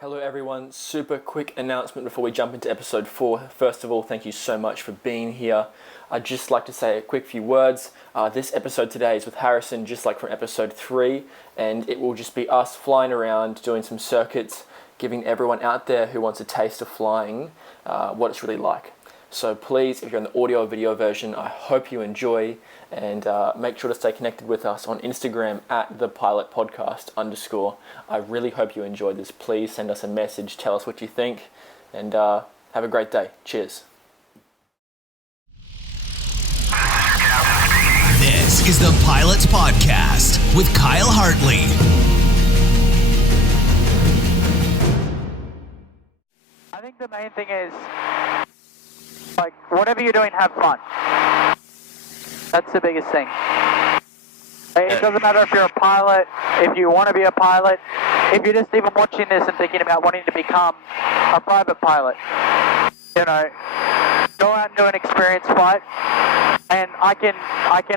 Hello everyone, super quick announcement before we jump into episode 4. First of all, thank you so much for being here. I'd just like to say a quick few words. This episode today is with Harrison, just like from episode 3, and it will just be us flying around, doing some circuits, giving everyone out there who wants a taste of flying what it's really like. So please, if you're in the audio or video version, I hope you enjoy, and make sure to stay connected with us on Instagram at @thepilotpodcast_. I really hope you enjoyed this. Please send us a message, tell us what you think, and have a great day. Cheers. This is the Pilots Podcast with Kyle Hartley. I think the main thing is, like, whatever you're doing, have fun. That's the biggest thing. It doesn't matter if you're a pilot, if you want to be a pilot, if you're just even watching this and thinking about wanting to become a private pilot. You know, go out and do an experience flight, and I can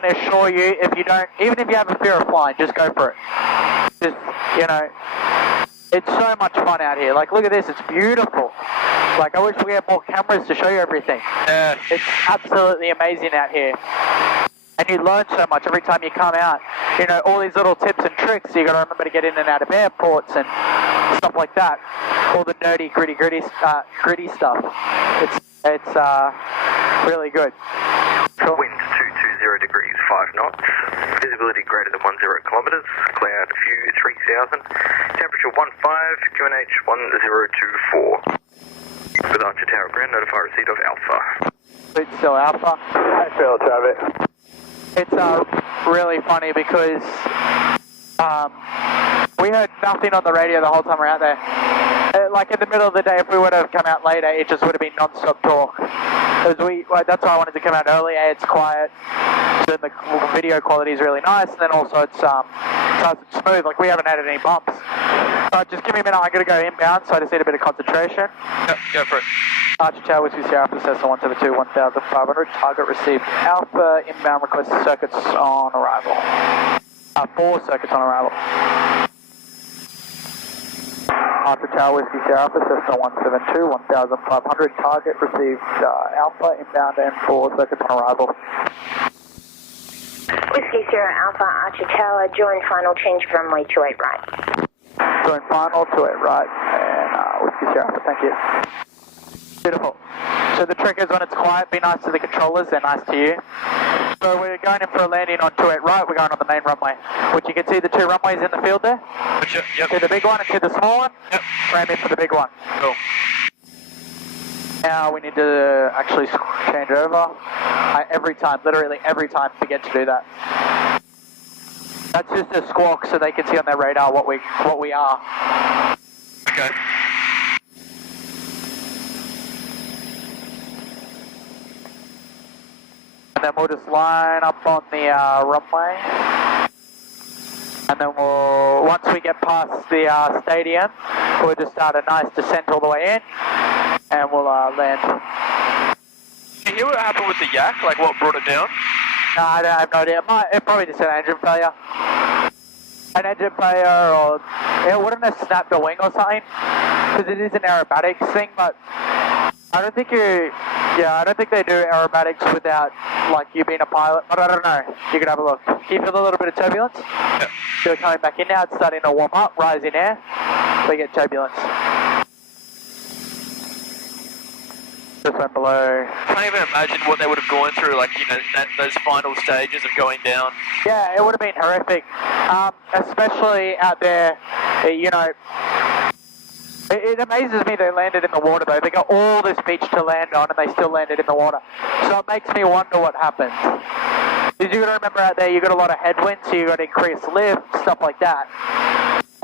assure you, if you don't, even if you have a fear of flying, just go for it. Just, you know, it's so much fun out here. Like, look at this, it's beautiful. Like, I wish we had more cameras to show you everything. Yeah. It's absolutely amazing out here. And you learn so much every time you come out. You know, all these little tips and tricks. You got to remember to get in and out of airports and stuff like that. All the nerdy, gritty stuff. It's really good. Cool. Wind 220 degrees, 5 knots. Visibility greater than 10 kilometres. Cloud view 3000. Temperature 15. QNH 1024. With Archer Tower Ground, notify receipt of Alpha. It's still Alpha. Hi, Phil, traffic. It's really funny because we heard nothing on the radio the whole time we're out there. Like in the middle of the day, if we would have come out later, it just would have been non-stop talk. That's why I wanted to come out early. It's quiet, then the video quality is really nice, and then also it's nice and smooth. Like, we haven't had any bumps. Just give me a minute. I'm going to go inbound, so I just need a bit of concentration. Yep, go for it. Archer Tower, Whiskey Sierra Alpha, Cessna 172, 1500. Target received. Alpha, inbound request circuits on arrival. 4 circuits on arrival. Archer Tower, Whiskey Sierra Alpha, Cessna 172, 1500. Target received. Alpha, inbound, and 4 circuits on arrival. Whiskey Sierra Alpha, Archer Tower, join final change of runway 28 right. Join final 28 right, and Whiskey Sierra Alpha, thank you. Beautiful. So the trick is, when it's quiet, be nice to the controllers, they're nice to you. So we're going in for a landing on 28 right, we're going on the main runway. Which you can see the 2 runways in the field there? Yep. See the big one and see the small one? Yep. Ram in for the big one. Cool. Now we need to actually change over. Every time, literally every time, forget to do that. That's just a squawk so they can see on their radar what we are. Okay. And then we'll just line up on the runway. And then once we get past the stadium, we'll just start a nice descent all the way in, and we'll land. Did you hear what happened with the yak? Like, what brought it down? No, I have no idea. It probably just an engine failure. An engine failure, or it wouldn't have snapped the wing or something, because it is an aerobatics thing, but I don't think they do aerobatics without, like, you being a pilot, but I don't know. You could have a look. Can you feel a little bit of turbulence? Yep. So we're coming back in now, it's starting to warm up, rise in air, we get turbulence. Just went below. I can't even imagine what they would have gone through, like, you know, those final stages of going down. Yeah, it would have been horrific, especially out there, you know. It amazes me they landed in the water, though. They got all this beach to land on, and they still landed in the water. So it makes me wonder what happens. Because you got to remember, out there, you got a lot of headwinds, so you got increased lift, stuff like that.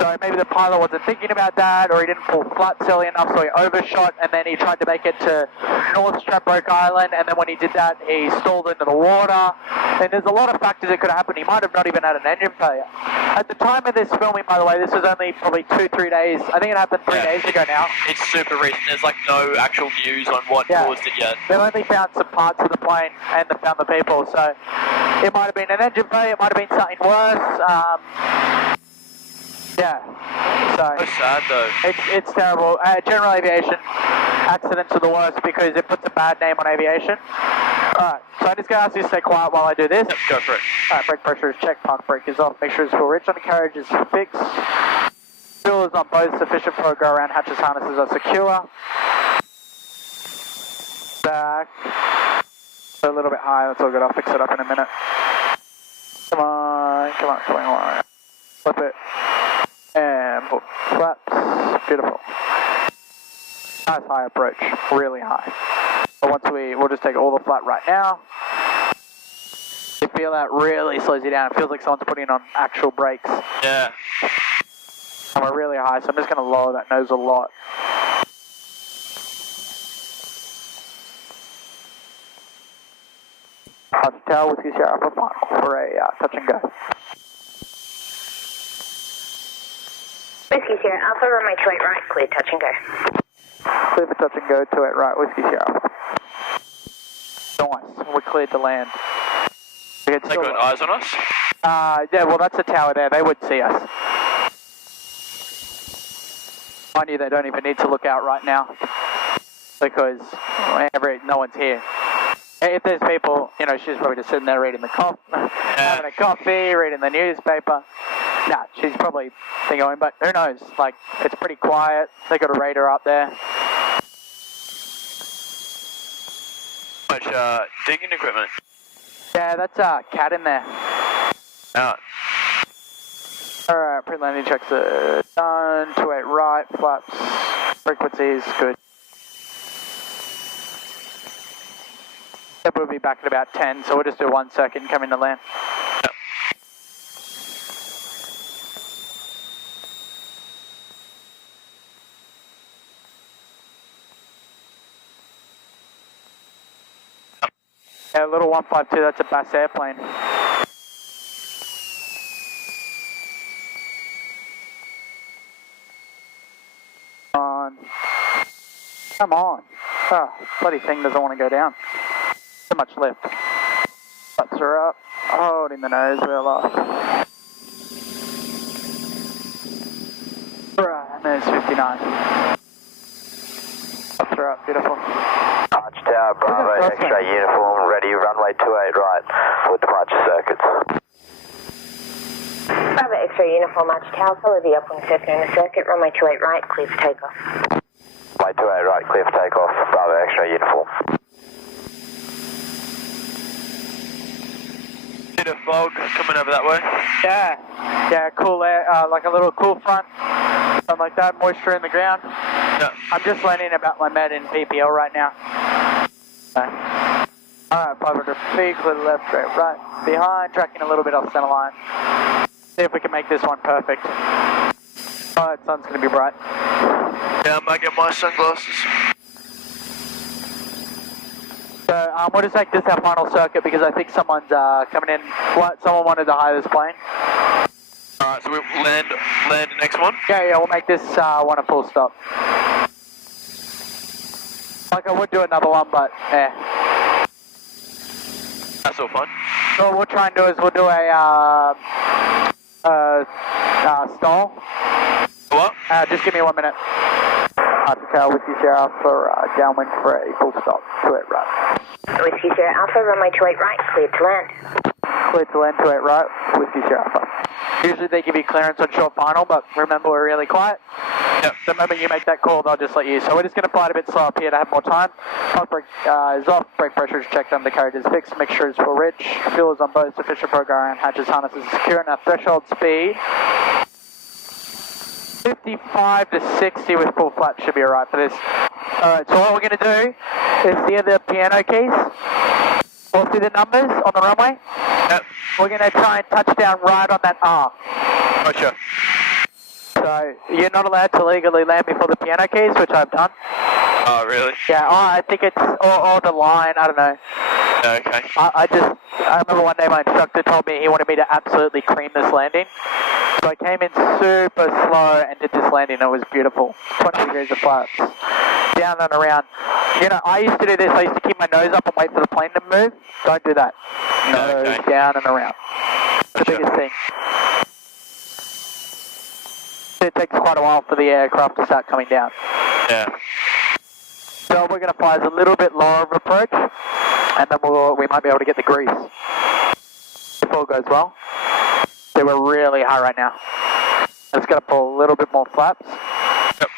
So maybe the pilot wasn't thinking about that, or he didn't pull flat early enough, so he overshot, and then he tried to make it to North Stradbroke Island, and then when he did that, he stalled into the water. And there's a lot of factors that could have happened. He might have not even had an engine failure. At the time of this filming, by the way, this was only probably 2-3 days. I think it happened 3 days ago now. It's super recent. There's like no actual news on what caused it yet. They've only found some parts of the plane and they found the people. So it might have been an engine failure. It might have been something worse. Yeah. So sad though. it's terrible. General aviation accidents are the worst because it puts a bad name on aviation. Alright, so I'm just going to ask you to stay quiet while I do this. Yep, go for it. Alright, brake pressure is checked, park brake is off, make sure it's full rich on the carriage is fixed. Fuel is on both, sufficient for a go around, hatches, harnesses are secure. Back. A little bit high, that's all good, I'll fix it up in a minute. Come on. Flip it. And pull flaps. Beautiful. Nice high approach, really high. But we'll just take all the flat right now. You feel that really slows you down. It feels like someone's putting on actual brakes. Yeah. And we're really high, so I'm just going to lower that nose a lot. Hotel, Whiskey Sierra Alpha final for a touch and go. Whiskey Sierra Alpha, runway 28 right, clear touch and go. Clear for touch and go, 28 right, Whiskey Sierra Alpha. Nice, we're cleared to land. They got eyes on us? Yeah, well that's the tower there, they would see us. Mind you, they don't even need to look out right now because no one's here. If there's people, she's probably just sitting there reading having a coffee, reading the newspaper. Nah, she's probably going, but who knows? Like, it's pretty quiet. They got a radar up there. Much digging equipment. Yeah, that's a cat in there. Out. Alright, pre-landing checks are done. 28 right, flaps, frequencies, good. Yep, we'll be back at about 10, so we'll just do 1 second, come in to land. Yep. Yeah, little 152, that's a Bass airplane. Come on. Oh, bloody thing doesn't want to go down. Too much lift. Butts are up. Holding the nose wheel off. Right, nose 59. Butts are up, beautiful. Arch Tower, Bravo, X-ray uniform, ready, runway 28 right for departure circuits. Bravo X-ray uniform, Arch Tower, follow the upwind sector in the circuit, runway 28 right, clear for takeoff. Runway 28 right, clear for takeoff, Bravo X-ray uniform. Bit of fog coming over that way. Yeah, cool air, like a little cool front, something like that, moisture in the ground. Yeah. I'm just learning about my med in PPL right now. Alright, 500 feet, clear to left, straight right, behind, tracking a little bit off center line. See if we can make this one perfect. Oh, the sun's going to be bright. Yeah, I might get my sunglasses. So we'll just make this our final circuit because I think someone's coming in. Someone wanted to hire this plane. Alright, so we'll land the next one? Yeah, we'll make this one a full stop. Like I would do another one, but That's all fun. So what we'll try and do is we'll do a stall. What? Just give me 1 minute. Arctic Whiskey Sierra for downwind for a full stop. 28 right. Whiskey Sierra Alpha, runway 28 right, cleared to land. Clear to land, 28 right, Whiskey Sierra Alpha. Usually they give you clearance on short final, but remember we're really quiet. Yep. The moment you make that call, they'll just let you. So we're just going to fly it a bit slow up here to have more time. Park brake is off, brake pressure is checked, undercarriage is fixed, make sure it's full rich. Fuel is on both, sufficient program, hatches, harnesses secure, and our threshold speed 55 to 60 with full flat should be alright for this. Alright, so what we're going to do is near the piano keys, we'll see the numbers on the runway. Yep. We're going to try and touch down right on that R. Gotcha. So you're not allowed to legally land before the piano keys, which I've done. Oh, really? Yeah, I think it's, or the line, I don't know. Okay. I remember one day my instructor told me he wanted me to absolutely cream this landing. So I came in super slow and did this landing. It was beautiful. 20 degrees of flaps. Down and around. I used to do this. I used to keep my nose up and wait for the plane to move. Don't do that. Nose down and around. It's the biggest thing. It takes quite a while for the aircraft to start coming down. Yeah. So what we're going to fly is a little bit lower of approach, and then we might be able to get the grease. If all goes well. So we're really high right now. It's going to pull a little bit more flaps. Yep.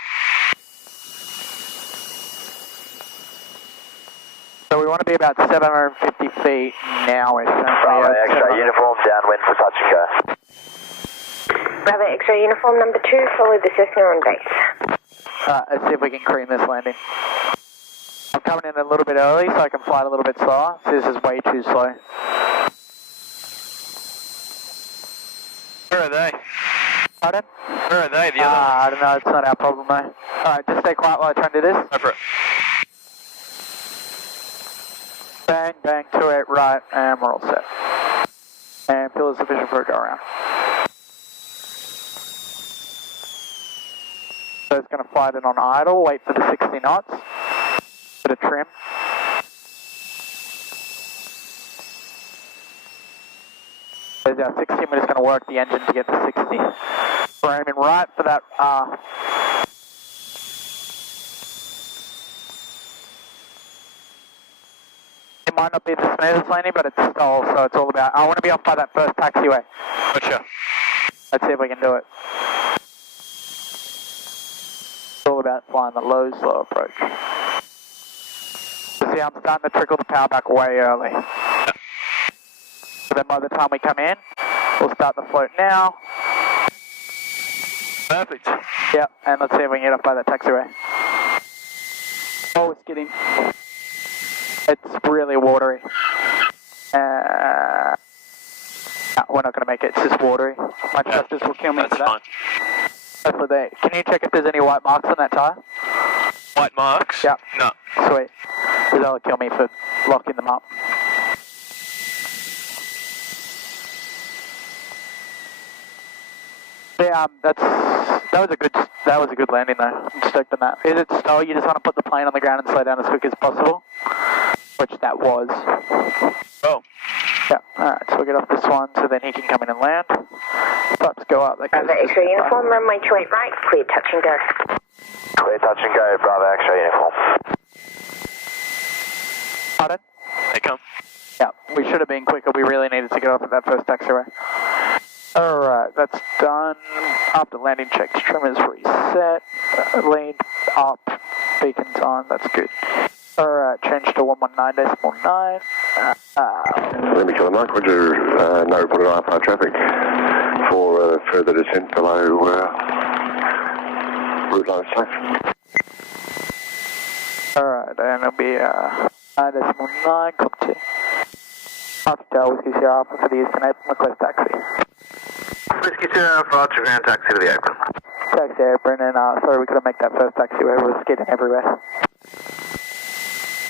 So we want to be about 750 feet now-ish. Bravo X-ray uniform, downwind for touch and go. Bravo X-ray uniform number 2, follow the Cessna on base. Let's see if we can cream this landing. I'm coming in a little bit early so I can fly a little bit slower. So this is way too slow. Where are they? Pardon? Where are they? The other ones? I don't know, it's not our problem though. Alright, just stay quiet while I try and do this. Go for it. Bang, bang, 28 right, and we're all set. And fuel is sufficient for a go around. So it's going to fly it on idle, wait for the 60 knots. Bit of trim. There's our 60, we're just going to work the engine to get to 60. We're aiming right for that, it might not be the smoothest landing, but it's stall, so it's all about, I want to be off by that first taxiway. Gotcha. Let's see if we can do it. It's all about flying the low, slow approach. See, I'm starting to trickle the power back way early. So then by the time we come in, we'll start the float now. Perfect. Yep, and let's see if we can get up by that taxiway. Oh, it's getting... It's really watery. No, we're not going to make it, it's just watery. My trusters will kill me That's for that. fine. Hopefully they... Can you check if there's any white marks on that tyre? White marks? Yep. No. Sweet. Because that'll kill me for locking them up. Yeah, that was a good landing though. I'm stoked on that. Is it slow? You just want to put the plane on the ground and slow down as quick as possible? Which that was. Oh. Yeah, alright, so we'll get off this one so then he can come in and land. Flaps go up. Bravo X-ray uniform, runway 28 right, clear touch and go. Clear touch and go, Bravo X-ray uniform. Pardon? They come. Yeah, we should have been quicker. We really needed to get off at that first taxiway. Alright, that's done. After landing checks, trimmers reset. Lead up, beacons on, that's good. Alright, change to 119.9. Lima Kilo Mike, roger, no reported IFR traffic for further descent below route line safe. Alright, and it'll be 9.9, cop 2. Alpha Tower, Whiskey Sierra Alpha for the Eastern Apron, request taxi. Whiskey Sierra for Archer Ground taxi to the apron. Taxi apron, and sorry we couldn't make that first taxi where we were skidding everywhere.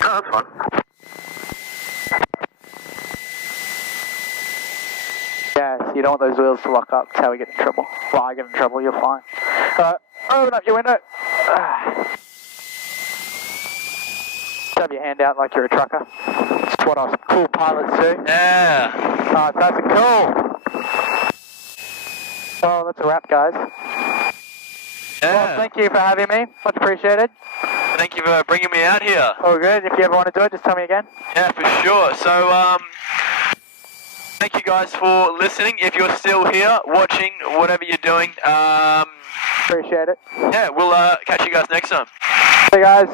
Oh, that's fine. Yes, you don't want those wheels to lock up, that's how we get in trouble. Well, I get in trouble, you're fine. Open up your window. Have your hand out like you're a trucker. It's what us cool pilots do. Yeah. Oh, it's nice and cool. Well, that's a wrap, guys. Yeah. Well, thank you for having me. Much appreciated. Thank you for bringing me out here. All good. If you ever want to do it, just tell me again. Yeah, for sure. So, thank you guys for listening. If you're still here, watching, whatever you're doing, Appreciate it. yeah, we'll catch you guys next time. Hey, guys.